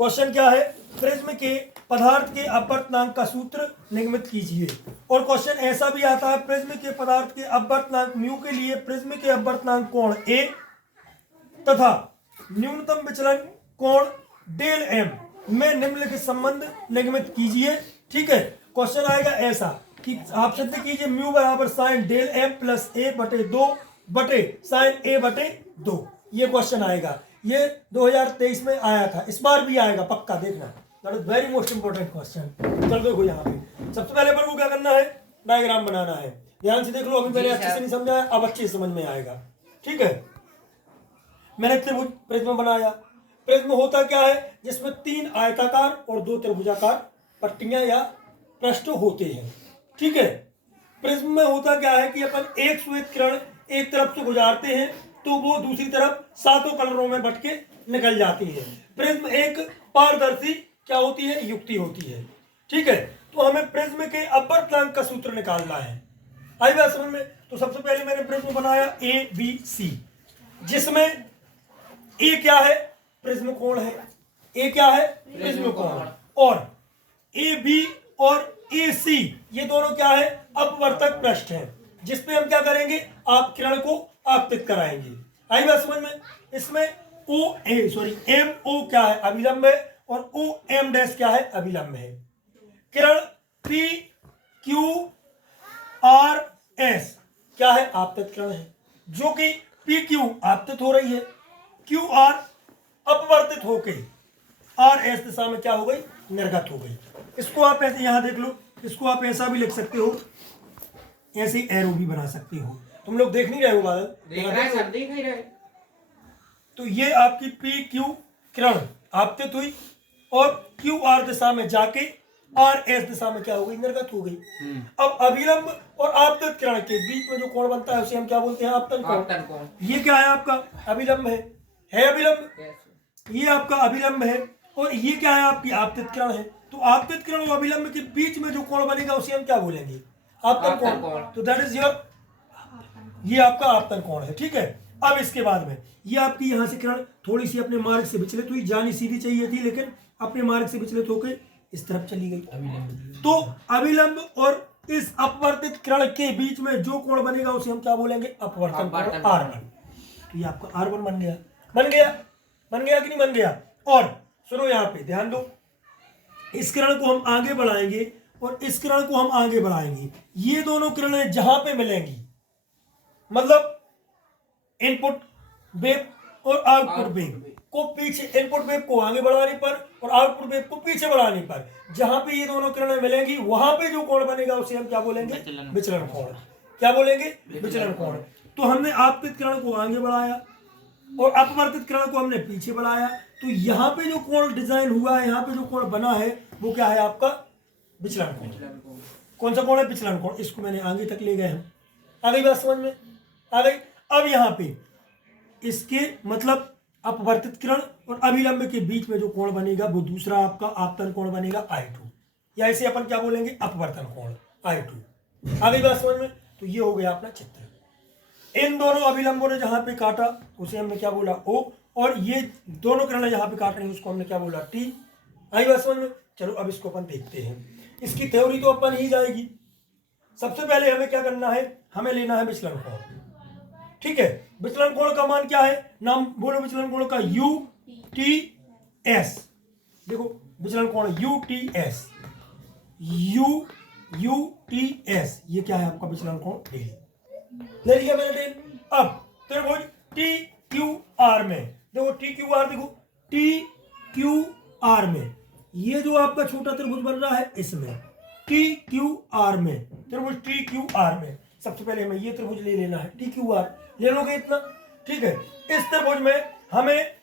Question क्या है, prism के पदार्थ के अपवर्तनांक का सूत्र निगमित कीजिए। और क्वेश्चन ऐसा भी आता है, प्रिज्म के पदार्थ के अपवर्तनांक म्यू के लिए प्रिज्म के अपवर्तनांक कोण ए तथा न्यूनतम विचलन कोण डेल एम में निम्नलिखित संबंध निगमित कीजिए। ठीक है, क्वेश्चन आएगा ऐसा कि आप सिद्ध कीजिए म्यू बराबर साइन डेल एम प्लस ए बटे 2 बटे साइन ए बटे 2। ये क्वेश्चन आएगा, ये 2023 में आया था, इस बार भी आएगा पक्का, देखना, that is very most important question. चल देखो यहाँ पे सबसे पहले पर को क्या करना है, डायग्राम बनाना है। ध्यान से देख लो, अभी मैंने अच्छे से नहीं समझाया, अब अच्छे से समझ में आएगा। ठीक है, मैंने त्रिभुज प्रिज्म बनाया। प्रिज्म होता क्या है, जिसमें 3 आयताकार और 2 त्रिभुजाकार पट्टियां या पृष्ठ होते हैं। ठीक है, प्रिज्म में होता क्या है कि अपन एक श्वेत किरण एक तरफ से गुजारते हैं तो वो दूसरी तरफ 7 कलरों में बट के निकल जाती है। प्रिज्म एक पारदर्शी क्या होती है, युक्ति होती है। ठीक है, तो हमें प्रिज्म के अपवर्तनांक का सूत्र निकालना है। आई बात समझ में? तो सबसे पहले मैंने प्रिज्म बनाया ABC, जिसमें ए क्या है, प्रिज्म कोण है। ए क्या है, प्रिज्म कोण। और AB और AC ये दोनों क्या है, अपवर्तक पृष्ठ है, जिसपे हम क्या करेंगे, आप किरण को आपतित कराएंगे। आई बात समझ में? इसमें MO क्या है, अभिलंब है, और OM डैश क्या है, अभिलंब है। किरण PQRS क्या है, आपतित किरण है, जो कि PQ आपतित हो रही है, QR अपवर्तित होके RS दिशा में क्या हो गई, निर्गत हो गई। इसको आप ऐसे यहां देख लो, इसको आप ऐसा भी लिख सकते हो, ऐसे एरो भी बना सकते हो। तुम लोग देख नहीं रहे हो बादल, देख रहे। तो ये आपकी PQ किरण आपतित हुई और QR दिशा में जाके RS दिशा में क्या हो गई, निर्गत हो गई। अब अभिलंब और आपतित किरण के बीच में जो कोण बनता है उसे हम क्या बोलते हैं, आपतन कोण। ये क्या है, आपका अभिलंब है अभिलंब, ये आपका अभिलंब है, और ये क्या है, आपकी आपतित किरण है। तो आपतित किरण और अभिलंब के बीच में जो कोण बनेगा उसे हम क्या बोलेंगे, आपतन कोण। तो दैट इज योर, ये आपका आपतन कोण है। ठीक है, अब इसके बाद में ये आपकी यहाँ से किरण थोड़ी सी अपने मार्ग से विचलित हुई, जानी सीधी चाहिए थी, लेकिन अपने मार्ग से विचलित होकर इस तरफ चली गई। तो अभिलंब और इस अपवर्तित किरण के बीच में जो कोण बनेगा उसे हम क्या बोलेंगे, अपवर्तन कोण, R1। तो ये आपका R1 बन गया, बन गया कि नहीं बन गया। और सुनो यहाँ पे ध्यान दो, इस किरण को हम आगे बढ़ाएंगे और इस किरण को हम आगे बढ़ाएंगे। ये दोनों किरणें जहां पे मिलेंगी, मतलब इनपुट वेव और आउटपुट वेव को पीछे, इनपुट वेव को आगे बढ़ाने पर और आउटपुट वेव को पीछे बढ़ाने पर, जहां पे ये दोनों किरणें मिलेंगी वहां पे जो कोण बनेगा उसे हम क्या बोलेंगे, विचलन कोण। क्या बोलेंगे, विचलन कोण। तो हमने आपतित किरण को आगे बढ़ाया और अपवर्तित किरण को हमने पीछे बढ़ाया, तो यहाँ पे जो कोण डिजाइन हुआ है, यहाँ पे जो कोण बना है वो क्या है, आपका विचलन कोण। कौन सा कोण है, विचलन कोण। इसको मैंने आगे तक ले गए हम, आ गई बात समझ में, आ गई। अब यहाँ पे इसके मतलब अपवर्तित किरण और अभिलंब के बीच में जो कोण बनेगा वो दूसरा आपका आपतन कोण बनेगा I2, या इसे अपन क्या बोलेंगे, अपवर्तन कोण I2। आ गई बात समझ में? तो ये हो गया अपना चित्र। इन दोनों अभिलंबों ने जहां पे काटा उसे हमने क्या बोला, O, और ये दोनों किरणें जहां पे काट रही उसको हमने क्या बोला, T। आई बात समझ में? चलो अब इसको अपन देखते हैं, इसकी थ्योरी तो अपन ही जाएगी। सबसे पहले हमें क्या करना है, हमें लेना है विचलन कोण। ठीक है, विचलन कोण का मान क्या है, नाम बोलो विचलन कोण का, UTS। देखो विचलन कोण UTS, UTS ये क्या है, आपका विचलन कोण डेल। ले लिया मैंने डेल। अब त्रिभुज TQR में देखो, TQR देखो, TQR में ये जो आपका छोटा त्रिभुज बन रहा है, इसमें TQR में, त्रिभुज TQR में सबसे पहले हमें ये त्रिभुज ले लेना है, TQR ले लोगे इतना। ठीक है, इस त्रिभुज में हमें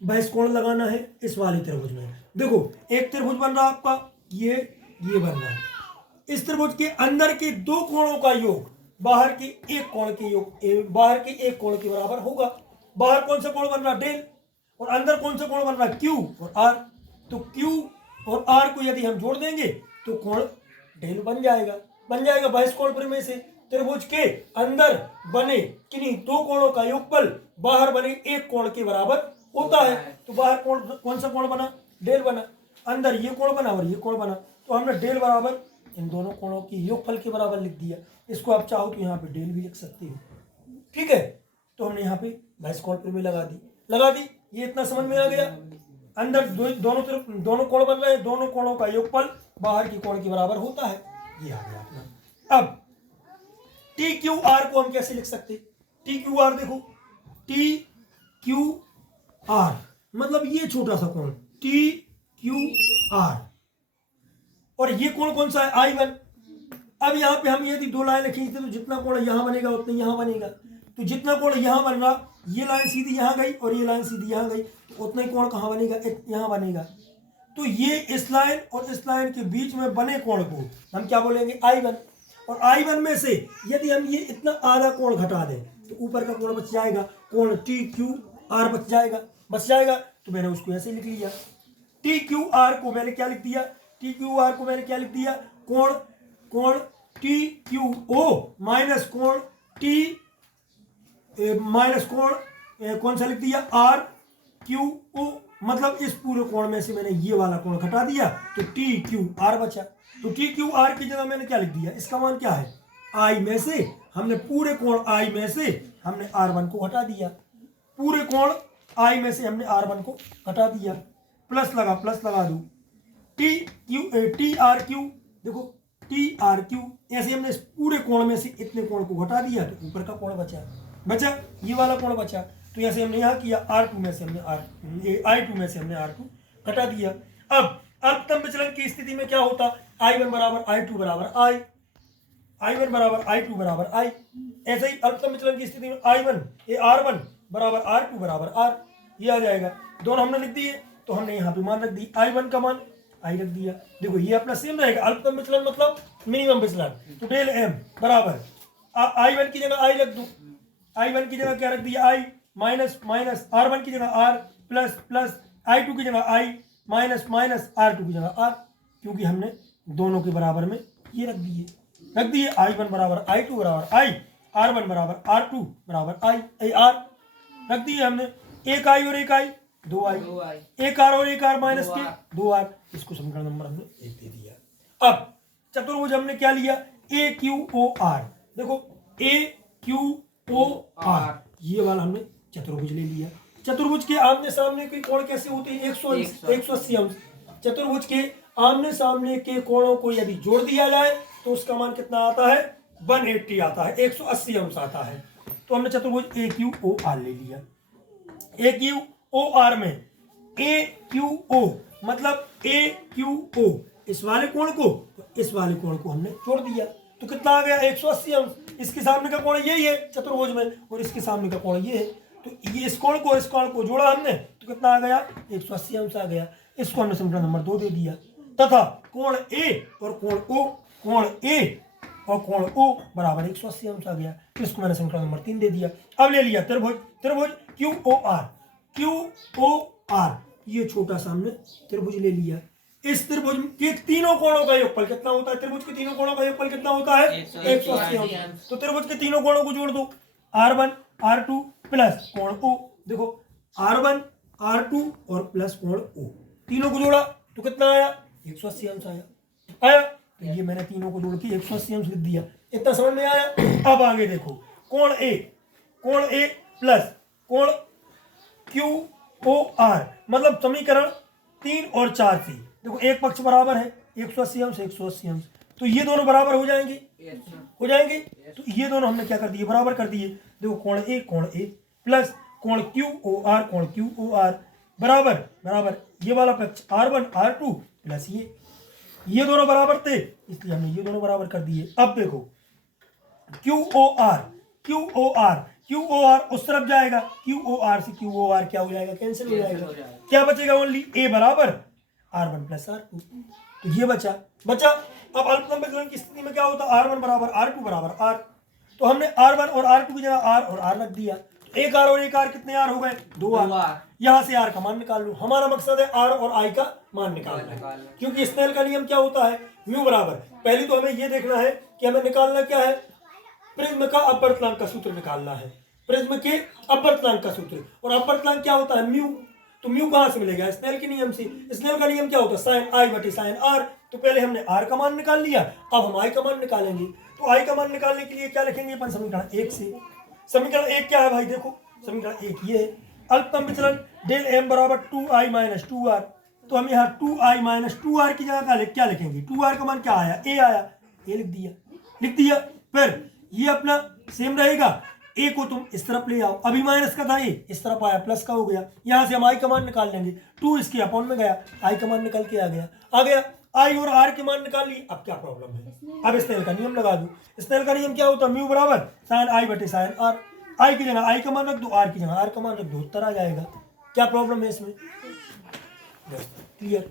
बहिष्कोण लगाना है, इस वाले त्रिभुज में। देखो एक त्रिभुज बन रहा है आपका, ये बन रहा है। इस त्रिभुज के अंदर के दो कोणों का योग बाहर के एक कोण के योग, बाहर के एक कोण के बराबर होगा। बाहर कौन सा कोण बन रहा, डेल, और अंदर कौन सा कोण बन रहा, Q और R। तो Q और R को यदि हम जोड़ देंगे तो कोण डेल बन जाएगा, बहिष्कोण प्रमेय से। त्रिभुज के अंदर बने किन्हीं दो कोणों का योगफल बाहर बने एक कोण के बराबर होता है। तो बाहर कोण कौन सा कोण बना, डेल बना, अंदर ये कोण बना और ये कोण बना, तो हमने डेल बराबर इन दोनों कोणों की योगफल के बराबर लिख दिया। इसको आप चाहो तो यहाँ पे डेल भी लिख सकते हो, ठीक है। तो हमने यहाँ पे भैंस कोण पर भी लगा दी। ये इतना समझ में आ गया। अंदर दोनों तरफ दोनों कोण बन रहे हैं, दोनों कोणों का योगफल बाहर की कोण के बराबर होता है। ये आ गया अपना। अब टी क्यू आर को हम कैसे लिख सकते? टी क्यू आर देखो, टी क्यू आर मतलब ये छोटा सा कोण टी क्यू आर, और ये कोण कौन सा है? I1। अब यहाँ पे हम यदि दो लाइन खींचते तो जितना कोण यहाँ बनेगा उतना यहाँ बनेगा, तो जितना कोण यहाँ बन रहा, ये लाइन सीधी यहाँ गई और ये लाइन सीधी यहाँ गई, तो उतना ही कोण कहाँ बनेगा? यहाँ बनेगा। तो ये इस लाइन और इस लाइन के बीच में बने कोण को हम क्या बोलेंगे? I1। और I1 में से यदि हम ये इतना आधा कोण घटा दें तो ऊपर का कोण बच जाएगा, कोण टी क्यू आर बच जाएगा। तो मैंने उसको ऐसे लिख लिया, टी क्यू आर को मैंने क्या लिख दिया? टी क्यू आर को मैंने क्या लिख दिया? कोण टी क्यू ओ माइनस कोण टी माइनस कोण कौन सा लिख दिया? आर क्यू ओ, मतलब इस पूरे कोण में से मैंने ये वाला कोण घटा दिया तो टी क्यू आर बचा। तो टी क्यू आर की जगह मैंने क्या लिख दिया? इसका मान क्या है? आई में से हमने पूरे कोण आई में से हमने R1 को हटा दिया, पूरे कोण आई में से हमने R1 को हटा दिया। प्लस लगा दो, टी आर क्यू, देखो टी आर क्यू, ऐसे हमने इस पूरे कोण में से इतने कोण को घटा दिया तो ऊपर का कोण बचा, ये वाला कोण बचा। तो ऐसे हमने यहाँ किया, R2 में से हमने I2 में से हमने R2 घटा दिया। अब अल्पतम विचलन की स्थिति में क्या होता? I1 बराबर I2 बराबर I, I1 बराबर I2 बराबर I। ऐसे ही अल्पतम विचलन की स्थिति में R1 बराबर R2 बराबर R, ये आ जाएगा। दोनों हमने लिख दिए, तो हमने यहाँ पे मान रख दी, I1 का मान I रख दिया। देखो ये अपना सेम रहेगा, अल्पतम विचलन मतलब मिनिमम विचलन, तो डेल M बराबर I1 की जगह I रख दूं, I1 की जगह क्या रख दिया? I माइनस R1 की जगह R प्लस I2 की जगह I माइनस R2 की जगह R, क्योंकि हमने दोनों के बराबर में ये रख दिए। I1 बराबर I2 बराबर I, R1 बराबर R2 बराबर I R रख दिए हमने। एक I और एक I, दो I, एक R और एक R माइनस के दो R, इसको समीकरण नंबर हमने 1 दे दिया। अब चतुर्भुज हमने क्या लिया? AQOR, देखो AQOR, ये वाला हमने चतुर्भुज ले लिया। चतुर्भुज के आमने सामने के कोण कैसे होते हैं? 180 अंश। चतुर्भुज के आमने सामने के कोणों को यदि जोड़ दिया जाए तो उसका मान कितना आता है? 180 आता है, 180 अंश आता है। तो हमने चतुर्भुज AQOR ले लिया। AQOR में AQO मतलब AQO, इस वाले कोण को तो इस वाले कोण को हमने जोड़ दिया, तो कितना आ गया? 180 अंश। इसके सामने का कोण यही है चतुर्भुज में, और इसके सामने का कोण ये है, तो ये इस कोण को जोड़ा हमने तो कितना आ गया? 180 अंश आ गया। इसको हमने समीकरण नंबर 2 दे दिया। तथा कोण A और कोण O बराबर 180 अंश आ गया, तो इसको मैंने समीकरण नंबर 3 दे दिया। अब ले लिया त्रिभुज QOR, ये छोटा सा हमने त्रिभुज ले लिया। इस त्रिभुज के तीनों कोणों का योगफल कितना होता है? त्रिभुज के तीनों कोणों का योगफल कितना होता है? 180 अंश। तो त्रिभुज के तीनों कोणों को जोड़ दो, R1 R2 प्लस कोण O, देखो R1 R2 और प्लस कोण O, तीनों को जोड़ा तो कितना आया? 180 अंश आया। तो ये मैंने तीनों को जोड़ के 180 अंश लिख दिया। इतना समझ में आया? अब आगे देखो, कोण A प्लस कोण QOR, मतलब समीकरण 3 और 4 से देखो एक पक्ष बराबर है 180 अंश, तो ये दोनों बराबर हो जाएंगे। तो ये दोनों हमने क्या कर दिए? बराबर कर दिए। देखो कोण A प्लस कोण QOR बराबर ये वाला पक्ष R1 R2 प्लस ये दोनों बराबर थे, इसलिए हमने ये दोनों बराबर कर दिए। अब देखो QOR उस तरफ जाएगा, QOR से QOR क्या हो जाएगा? कैंसिल हो जाएगा। क्या बचेगा? ओनली A बराबर R1 प्लस R2, तो ये बचा। अब अल्पतम विचलन की स्थिति में क्या होता? R1 बराबर R2 बराबर R, तो हमने R1 और R2 की जगह R और R रख दिया। एक R और एक R कितने R हो गए? 2 R। यहाँ से R का मान निकाल लो। हमारा मकसद है R और I का मान निकालना, क्योंकि स्नेल का नियम क्या होता है? म्यू बराबर, पहले तो हमें ये देखना है कि हमें निकालना क्या है? प्रिज्म का अपवर्तनांक का सूत्र निकालना है, प्रिज्म के अपवर्तनांक का सूत्र, और अपवर्तनांक क्या होता है? म्यू। तो म्यू कहाँ से मिलेगा? स्नेल के नियम से। स्नेल का नियम क्या होता है? साइन आई बटे साइन आर। तो पहले हमने आर का मान निकाल लिया, अब हम आई का मान निकालेंगे। तो आई का मान निकालने के लिए क्या लिखेंगे अपन? समीकरण 1 से। समीकरण 1 क्या है भाई? देखो समीकरण 1 ये है, अल्पतम विचलन डेल एम बराबर 2i माइनस 2r। तो हम यहाँ 2i माइनस 2r की जगह क्या लिखेंगे? 2r का मान क्या आया? a आया, a लिख दिया। फिर ये अपना सेम रहेगा, a को तुम इस तरफ ले आओ, अभी माइनस का था a, इस तरफ आया प्लस का हो गया। यहाँ से हम i का मान निकाल लेंगे, 2 इसके अपॉन में गया, i का मान निकल के आ गया i और r के मान निकाल लिए। अब क्या प्रॉब्लम है? अब स्नेल का नियम लगा दो। स्नेल का नियम क्या होता है? म्यू बराबर साइन आई बटे साइन आर। आई की जगह आई का मान रख दो, आर की जगह आर का मान रख दो, उत्तर आ जाएगा। क्या प्रॉब्लम है इसमें? क्लियर।